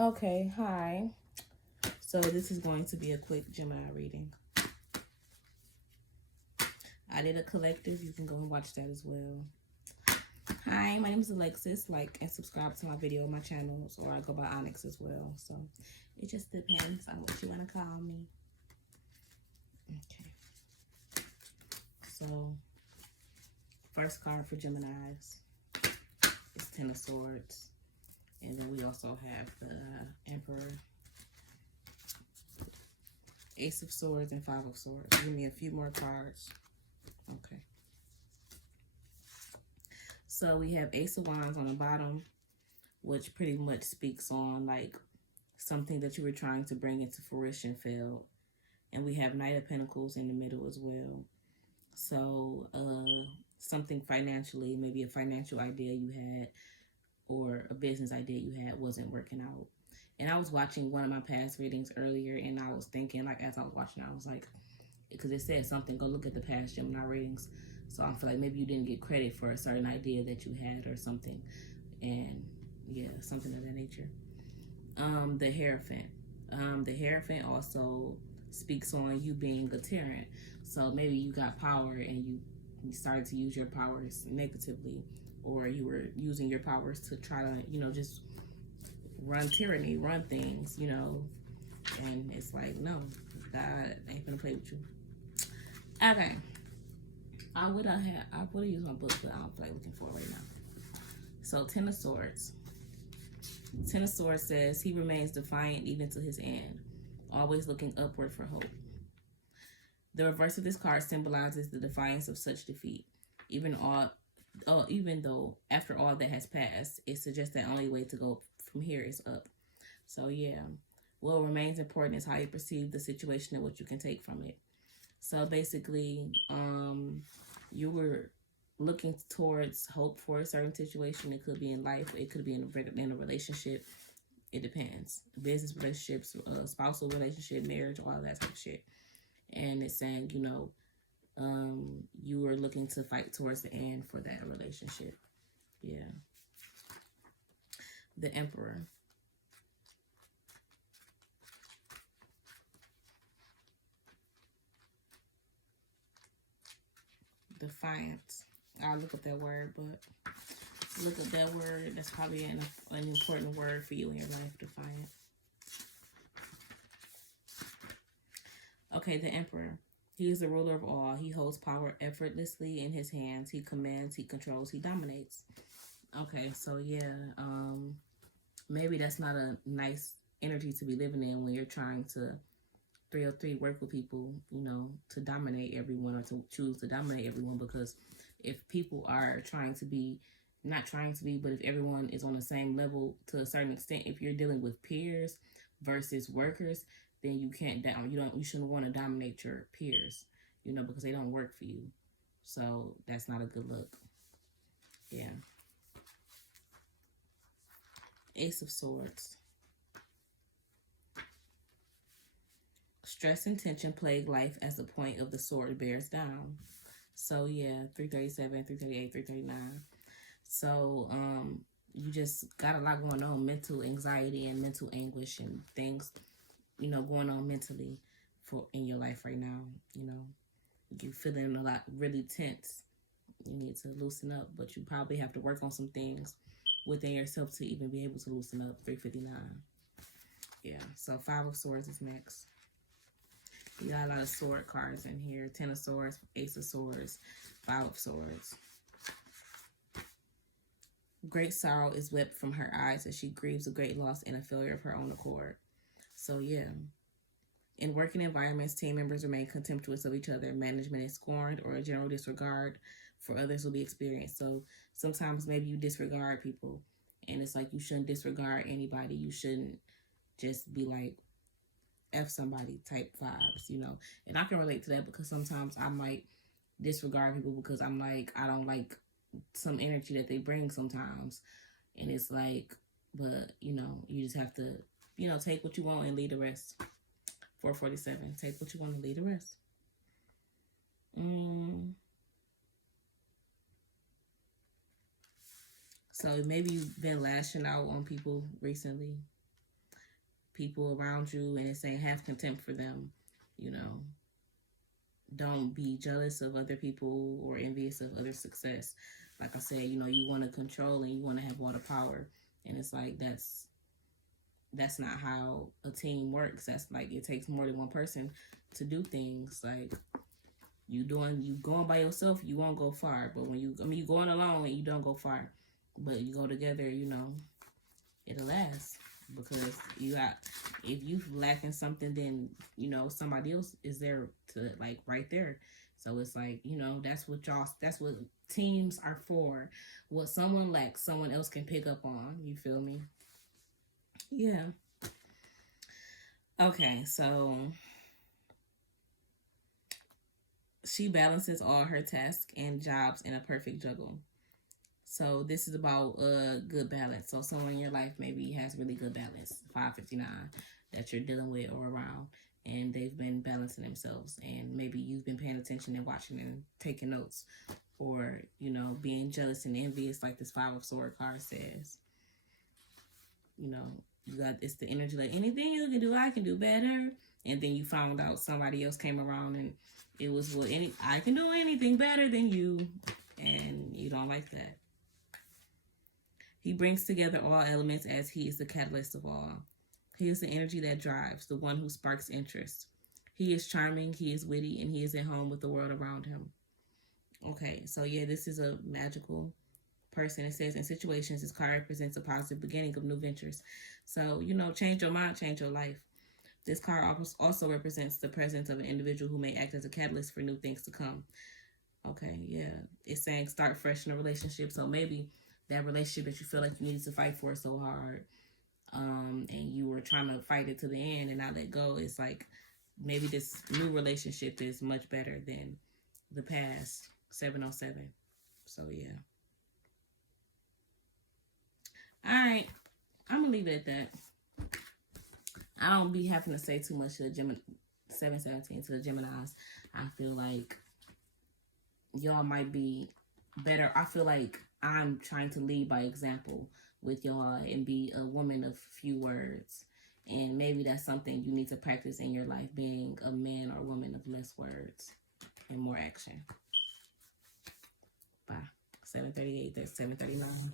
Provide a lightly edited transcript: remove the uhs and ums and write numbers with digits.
Okay, hi. So this is going to be a quick Gemini reading. I did a collective. You can go and watch that as well. Hi, my name is Alexis. Like and subscribe to my video on my channels, or I go by Onyx as well. So it just depends on what you want to call me. Okay. So first card for Geminis is Ten of Swords. And then we also have the Emperor, Ace of Swords, and Five of Swords. Give me a few more cards. Okay. So we have Ace of Wands on the bottom, which pretty much speaks on like something that you were trying to bring into fruition failed. And we have Knight of Pentacles in the middle as well. So something financially, maybe a financial idea you had or a business idea you had wasn't working out. And I was watching one of my past readings earlier, and I was thinking, like, as I was watching, I was like, because it said something, go look at the past Gemini readings. So I feel like maybe you didn't get credit for a certain idea that you had or something. And yeah, something of that nature. The Hierophant. The Hierophant also speaks on you being a tyrant. So maybe you got power and you started to use your powers negatively, or you were using your powers to try to, just run tyranny, run things, and it's like, no, God ain't gonna play with you. Okay. I would have used my book, but I don't feel like looking for it right now. So Ten of Swords. Ten of Swords says he remains defiant even to his end, always looking upward for hope. The reverse of this card symbolizes the defiance of such defeat. Even though after all that has passed, it suggests that only way to go from here is up. So yeah, what remains important is how you perceive the situation and what you can take from it. So basically, you were looking towards hope for a certain situation. It could be in life. It could be in a relationship. It depends. Business relationships, spousal relationship, marriage, all that type of shit. And it's saying, you were looking to fight towards the end for that relationship. Yeah. The Emperor. Defiance. I'll look up that word, but look up that word. That's probably an important word for you in your life, defiant. Okay, the Emperor. He is the ruler of all. He holds power effortlessly in his hands. He commands, he controls, he dominates. Okay, so yeah, maybe that's not a nice energy to be living in when you're trying to 303 work with people, to dominate everyone or to choose to dominate everyone. Because if people are not trying to be, but if everyone is on the same level to a certain extent, if you're dealing with peers versus workers, then you shouldn't want to dominate your peers, because they don't work for you. So that's not a good look. Yeah. Ace of Swords. Stress and tension plague life as the point of the sword bears down. So yeah, 337, 338, 339. So you just got a lot going on, mental anxiety and mental anguish and things, going on mentally in your life right now. You feeling a lot really tense. You need to loosen up, but you probably have to work on some things within yourself to even be able to loosen up. 359. Yeah, so Five of Swords is next. You got a lot of sword cards in here. Ten of Swords, Ace of Swords, Five of Swords. Great sorrow is wept from her eyes as she grieves a great loss and a failure of her own accord. So yeah. In working environments, team members remain contemptuous of each other. Management is scorned, or a general disregard for others will be experienced. So sometimes maybe you disregard people, and it's like you shouldn't disregard anybody. You shouldn't just be like F somebody type vibes, And I can relate to that because sometimes I might disregard people because I'm like, I don't like some energy that they bring sometimes. And it's like, but, you just have to, take what you want and leave the rest. 447, take what you want and leave the rest. So maybe you've been lashing out on people recently. people around you, and it's saying have contempt for them. You know, don't be jealous of other people or envious of other success. Like I said, you know, you want to control and you want to have all the power, and it's like that's not how a team works. That's like it takes more than one person to do things. Like you going by yourself, you won't go far. But when you going alone and you don't go far. But you go together, you know, it'll last. Because you got, if you lacking something, then you know somebody else is there to like right there. So it's like, you know, that's what teams are for. What someone lacks, someone else can pick up on. You feel me? Yeah. Okay, so she balances all her tasks and jobs in a perfect juggle. So this is about a good balance. So someone in your life maybe has really good balance, 559, that you're dealing with or around, and they've been balancing themselves. And maybe you've been paying attention and watching and taking notes, or you know, being jealous and envious, like this Five of Sword card says. You know, you got it's the energy like anything you can do, I can do better. And then you found out somebody else came around and it was I can do anything better than you, and you don't like that. He brings together all elements as he is the catalyst of all. He is the energy that drives, the one who sparks interest. He is charming, he is witty, and he is at home with the world around him. Okay, so yeah, this is a magical person. It says in situations, this card represents a positive beginning of new ventures. So, you know, change your mind, change your life. This card also represents the presence of an individual who may act as a catalyst for new things to come. Okay, yeah. It's saying start fresh in a relationship. So maybe that relationship that you feel like you needed to fight for so hard, and you were trying to fight it to the end and not let go. It's like maybe this new relationship is much better than the past. 707. So yeah. All right, I'm gonna leave it at that. I don't be having to say too much to the Gemini 717 to the Geminis. I feel like y'all might be better. I feel like I'm trying to lead by example with y'all and be a woman of few words. And maybe that's something you need to practice in your life, being a man or woman of less words and more action. Bye. 7:38, that's 7:39.